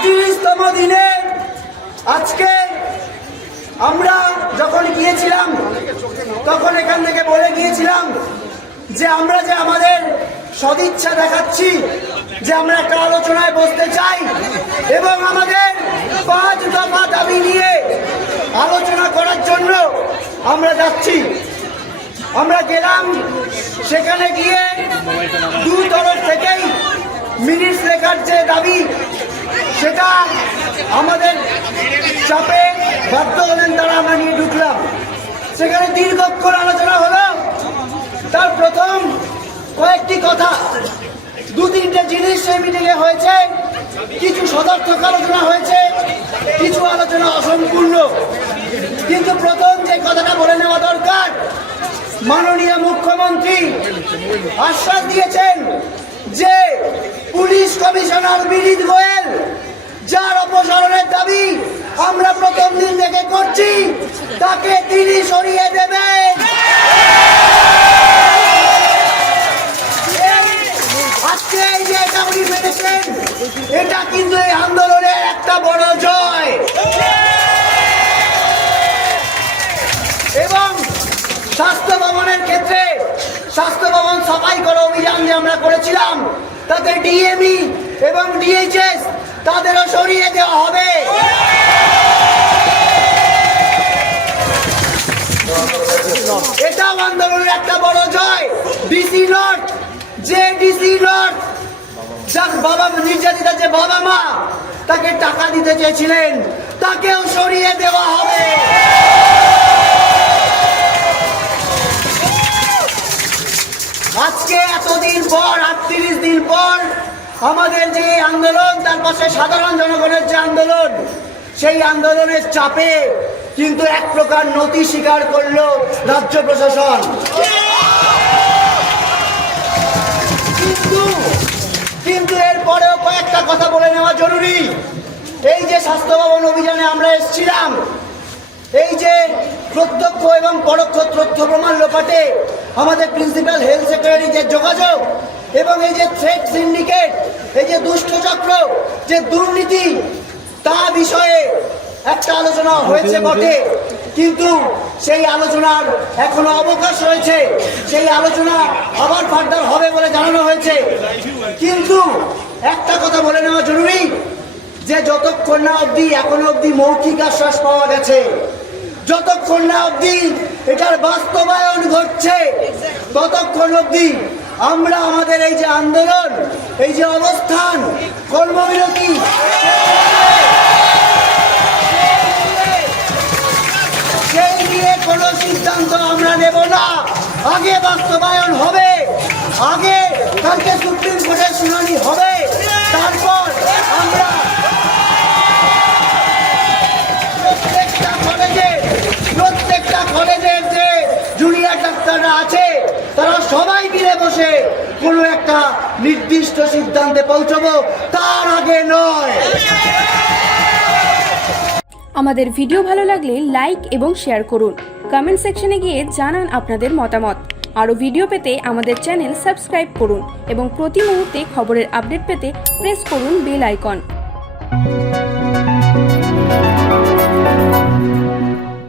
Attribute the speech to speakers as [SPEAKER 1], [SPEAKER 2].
[SPEAKER 1] ছত্রিশতম দিনে আজকে আমরা যখন গিয়েছিলাম, তখন এখান থেকে বলে গিয়েছিলাম যে আমরা যে আমাদের সদিচ্ছা দেখাচ্ছি, যে আমরা একটা আলোচনায় বসতে চাই এবং আমাদের পাঁচ দফা দাবি নিয়ে আলোচনা করার জন্য আমরা যাচ্ছি। আমরা গেলাম, সেখানে গিয়ে দু তরফ থেকেই মিনিট লেখার যে দাবি সেটা আমাদের চাপে বাধ্য হলেন তারা আমরা নিয়ে ঢুকলাম। সেখানে দীর্ঘক্ষণ আলোচনা হলো। তার প্রথম কয়েকটি কথা, দু তিনটে জিনিস সেই মিটিংয়ে হয়েছে। কিছু সদর্থক আলোচনা হয়েছে, কিছু আলোচনা অসম্পূর্ণ। কিন্তু প্রথম যে কথাটা বলে নেওয়া দরকার, মাননীয় মুখ্যমন্ত্রী আশ্বাস দিয়েছেন যে পুলিশ কমিশনার বিনীত গোয়েল যার অপসারণের দাবি আমরা প্রথম দিন থেকে করছি, তাকে তিনি সরিয়ে দেবেন। এই যে এটা এটা কিন্তু এই আন্দোলনের একটা বড় জয়। এবং স্বাস্থ্য ভবনের ক্ষেত্রে, স্বাস্থ্য ভবন সাফাই করো অভিযান যে আমরা করেছিলাম, তাতে ডিএমই এবং ডিএইচএস তাদেরও সরিয়ে দেওয়া হবে। এটাও আন্দোলনের একটা বড় জয়। ডিসি নট যে ডিসি নট যার বাবা নির্যাতিতা যে বাবা মা, তাকে টাকা দিতে চেয়েছিলেন, তাকেও সরিয়ে দেওয়া হবে। আমাদের যে আন্দোলন, তার পাশে সাধারণ জনগণের যে আন্দোলন, সেই আন্দোলনের চাপে কিন্তু এক প্রকার নতি স্বীকার করল রাজ্য প্রশাসন। কিন্তু কিন্তু এরপরেও কয়েকটা কথা বলে নেওয়া জরুরি। এই যে স্বাস্থ্য ভবন অভিযানে আমরা এসেছিলাম, এই যে প্রত্যক্ষ এবং পরোক্ষ তথ্য প্রমাণ লোপাটে আমাদের প্রিন্সিপাল হেলথ সেক্রেটারি যে যোগাযোগ এবং এই যে থ্রেড সিন্ডিকেট যে দুষ্ট চক্র যে দুর্নীতি তা বিষয়ে একটা আলোচনা হয়েছে বটে। কিন্তু সেই আলোচনার এখনও অবকাশ রয়েছে। সেই আলোচনা আবার ফার্দার হবে বলে জানানো হয়েছে। কিন্তু একটা কথা বলে নেওয়া জরুরি যে যতক্ষণ না অবধি এখনও অবধি মৌখিক আশ্বাস পাওয়া গেছে। যতক্ষণ না অবধি এটার বাস্তবায়ন ঘটছে ততক্ষণ অবধি আমরা আমাদের এই যে আন্দোলন, এই যে অবস্থান, কর্মবিরতি। সেই নিয়ে কোনো সিদ্ধান্ত আমরা নেব না। আগে বাস্তবায়ন হবে। আগে কালকে সুপ্রিম কোর্টের শুনানি হবে। বসে কোনো একটা নির্দিষ্ট সিদ্ধান্তে পৌঁছবো, তার আগে নয়।
[SPEAKER 2] আমাদের ভিডিও ভালো লাগলে লাইক এবং শেয়ার করুন। কমেন্ট সেকশনে গিয়ে জানান আপনাদের মতামত। আরও ভিডিও পেতে আমাদের চ্যানেল সাবস্ক্রাইব করুন এবং প্রতি মুহূর্তে খবরের আপডেট পেতে প্রেস করুন বেল আইকন।